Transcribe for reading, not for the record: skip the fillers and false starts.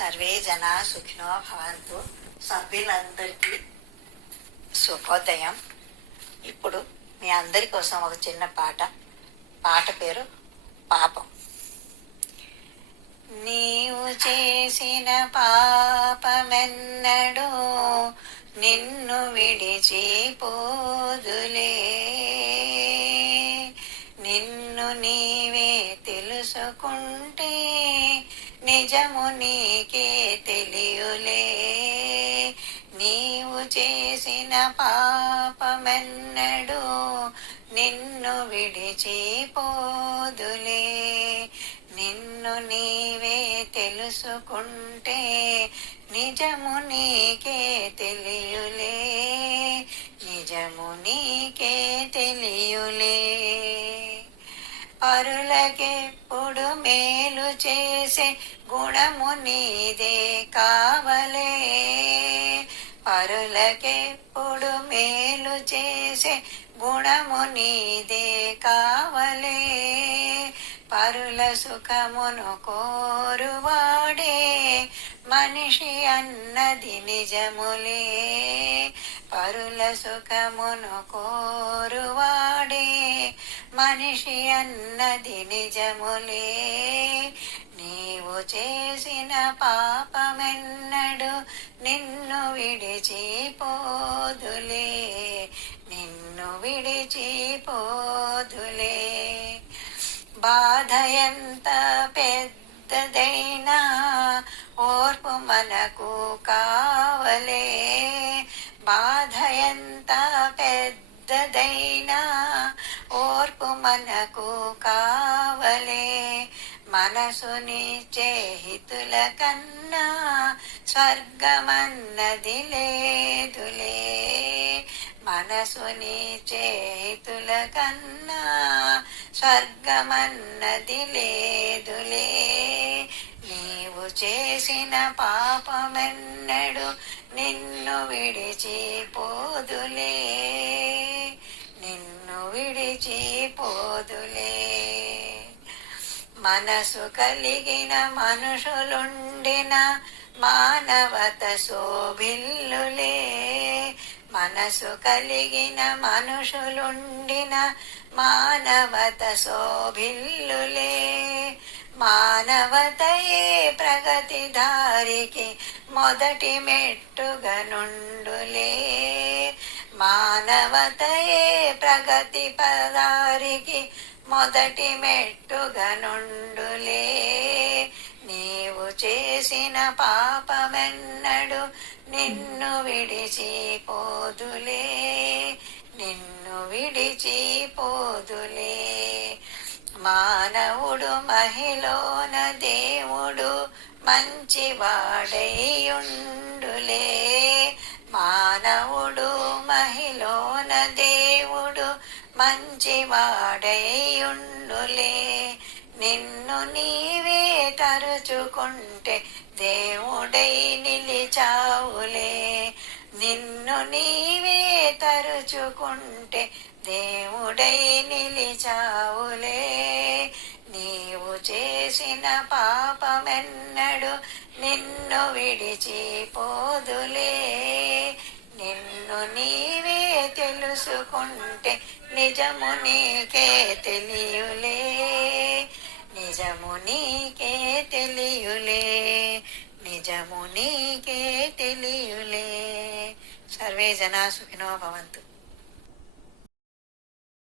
Survey జనా సుఖినో భవంతు. సభ్యులందరికీ శుభోదయం. ఇప్పుడు మీ అందరి కోసం ఒక చిన్న పాట పేరు పాపం. నీవు చేసిన పాపమెన్నడూ నిన్ను విడిచిపోదులే, నిన్ను నీవే తెలుసుకుంటే నిజము నీకే తెలియులే. నీవు చేసిన పాపమెన్నడూ నిన్ను విడిచిపోదులే, నిన్ను నీవే తెలుసుకుంటే నిజము నీకే తెలియులే, నిజము నీకే తెలియులే. పరులకెప్పుడు మేలు చేసే గుణము నీదే కావలే, పరులకెప్పుడు మేలు చేసే గుణము నీదే కావలే. పరుల సుఖమును కోరువాడే మనిషి అన్నది నిజములే, పరుల సుఖమును కోరువాడే మనిషి అన్నది నిజములే. నీవు చేసిన పాపమెన్నడు నిన్ను విడిచిపోదులే, నిన్ను విడిచిపోదులే. బాధ ఎంత పెద్దదైనా ఓర్పు మనకు కావలే, బాధ ఎంత పెద్దదైనా ఓర్పు మనకు కావలే. మనసునిచ్చే హితుల కన్నా స్వర్గమన్నది లేదులే, మనసునిచ్చే హితుల కన్నా స్వర్గమన్నది లేదులే. నీవు చేసిన పాపమెన్నడు నిన్ను విడిచిపోదులే, నిన్ను విడిచిపోదులే. మనసు కలిగిన మనుషులుండిన మానవత శోభిల్లులే, మనసు కలిగిన మనుషులుండిన మానవత శోభిల్లులే. మానవతయే ప్రగతి దారికి మొదటి మెట్టుగా నుండులే, మానవతయే ప్రగతి పదారికి మొదటి మెట్టుగా నుండులే. నీవు చేసిన పాపమెన్నడు నిన్ను విడిచిపోదులే, నిన్ను విడిచిపోదులే. మానవుడు మహిలోన దేవుడు మంచివాడైయుండులే, మానవుడు మహిలోన దేవుడు మంచివాడైయుండులే. నిన్ను నీవే తరుచుకుంటే దేవుడై నిలిచావులే, నిన్ను నీవే తరుచుకుంటే దేవుడై నిలిచావులే. నీవు చేసిన పాపమెన్నడు నిన్ను విడిచిపోదులే, నిన్ను నీవే తెలుసుకుంటే నిజము నీకే తెలియులే, నిజము నీకే తెలియులే, నిజము నీకే తెలియులే. సర్వే జనా సుఖినో భవంతు.